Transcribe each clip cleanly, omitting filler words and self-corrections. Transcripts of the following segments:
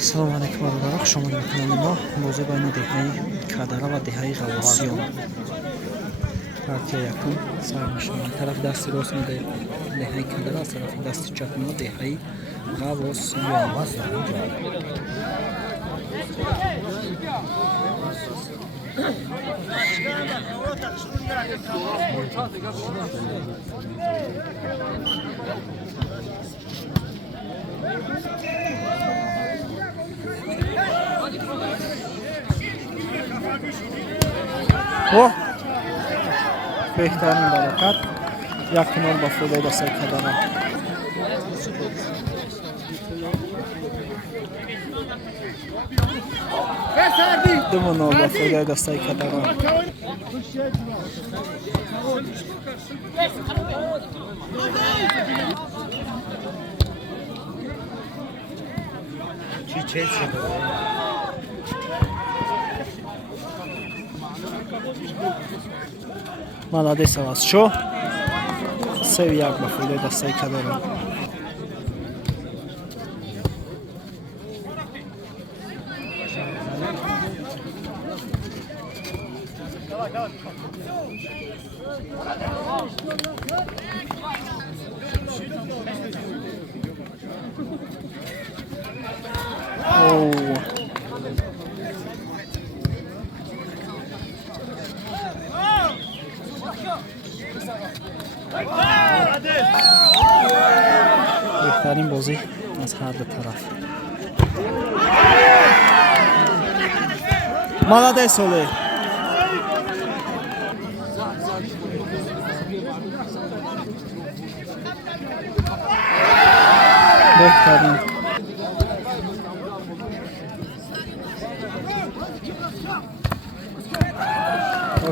салому алайкум бародарон, хуш омадед ба канали мо. Бозӣ байни деҳаи Кадара ва деҳаи Ғавосиён. партия якум сар мешавад. Тарафи дасти рост мо деҳаи Кадара, аз тарафи дасти чап мо деҳаи Ғавосиён. بهترین برکت 1-0 با فوله دستای کدرا. 2-0 با فوله دستای کدرا. Молодец вас. Что? 3-1 با فوله دستای کدرا. بهترین بازی از هر دو طرف. молодец اولی. بهترین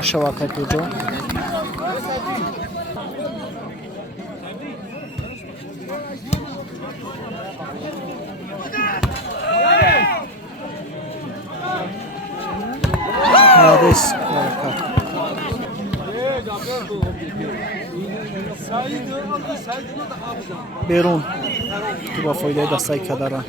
شبکه جو молодец بیرون با فایده دستای کدرا.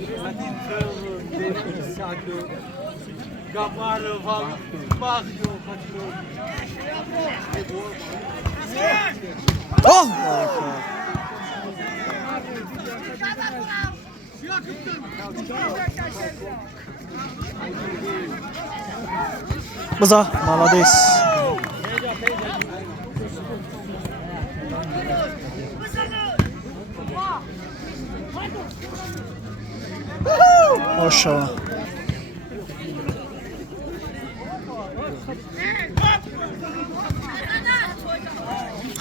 بزا молодец. Ошо.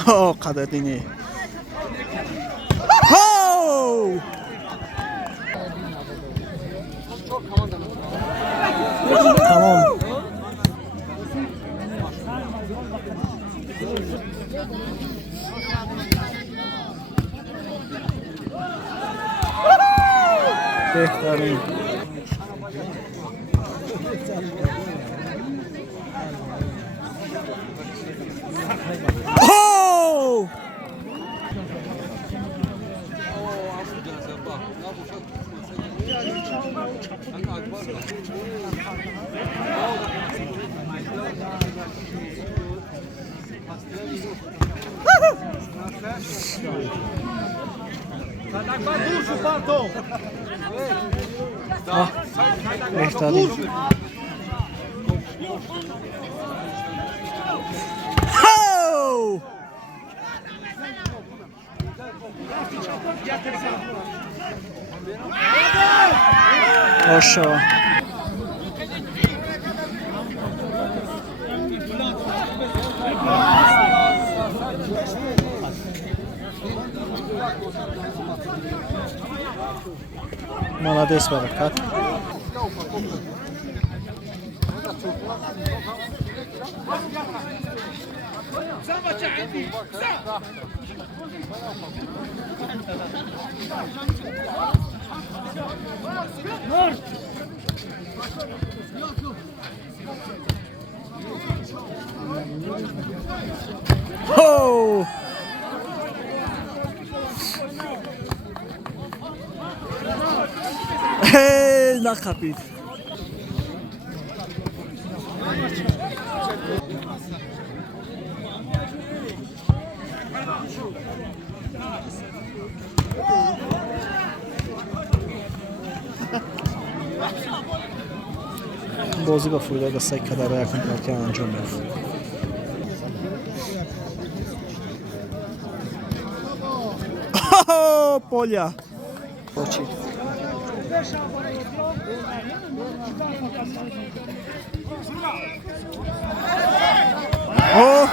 О, Қадардини. Хоу! Тамом. بهترین بهترین Ошо. молодец برکت. نخپید. بازی با فویدای دستای کدره یکم پارتی انجام می‌دهد. پولیا پوچی اوه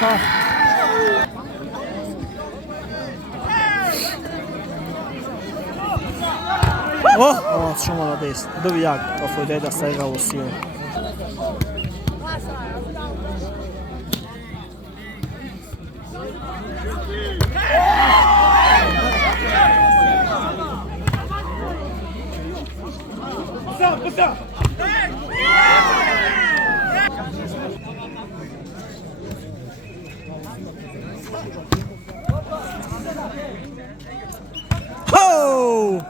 صح اوه شما دست 2-1 با فویدای دستای غواصیان. هو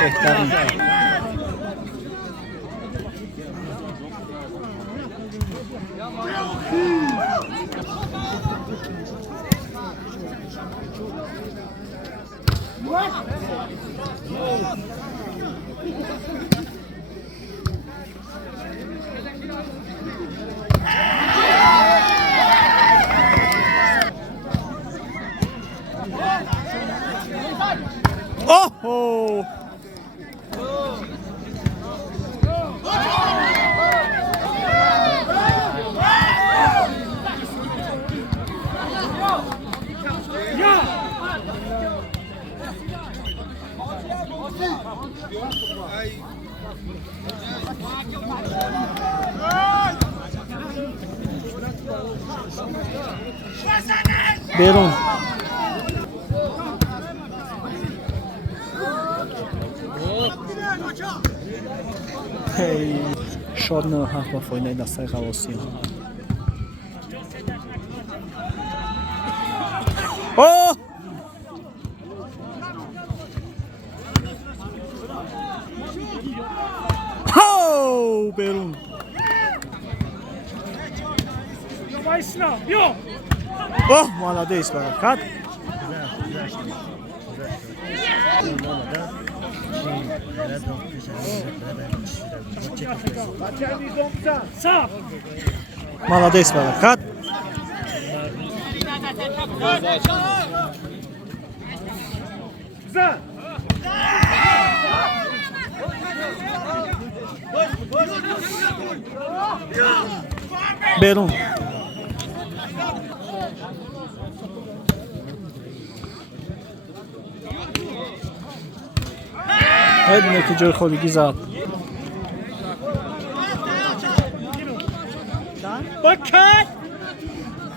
بهترین اوه بیرون شاد نه حق با فویدای دستای غواصیان. اوه هو بیرون اوه مالادیس برکت مالادیس برکت بیرون باید نتیجه خودگی زد.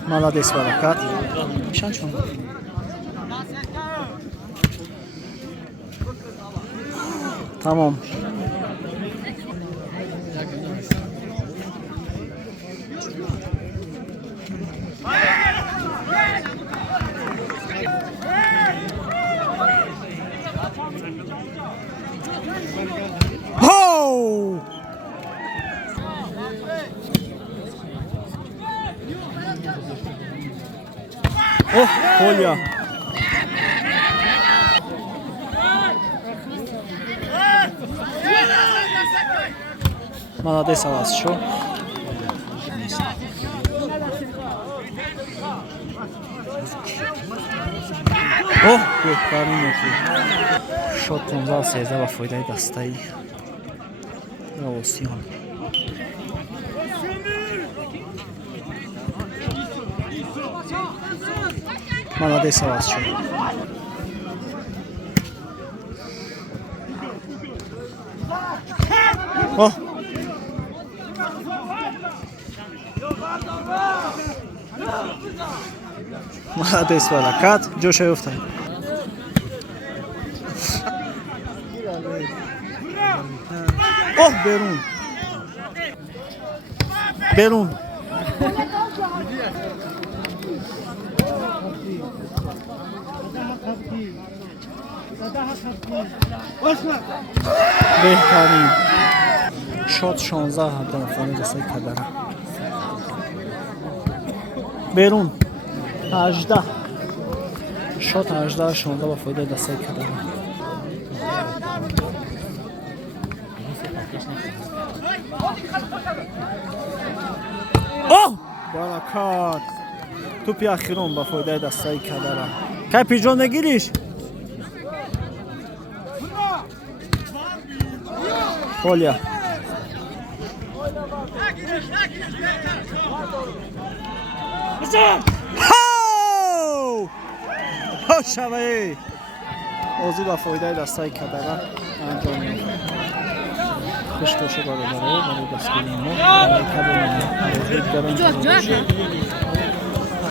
مالادیس برکت میشن چون تمام هو اوه پولیا مالادیس عوض شو. اوه بهترین نتیجه شد 15-13 با فویدای دستای غواصیان. مالادیس عوض شد. اوه مالادیس برکت جوش افتاد. اوه بیرون بهترین شات 16 هدف رسید کدره بیرون 18 شات 18 16 با فایده دسته کدره اوه برکات توپی اخیرون با فایده دسته کدره که پیجان نگیریش Olha. شوی اوزی با فایده دستای کدره انجام میده خوش باشه برای دست کنیم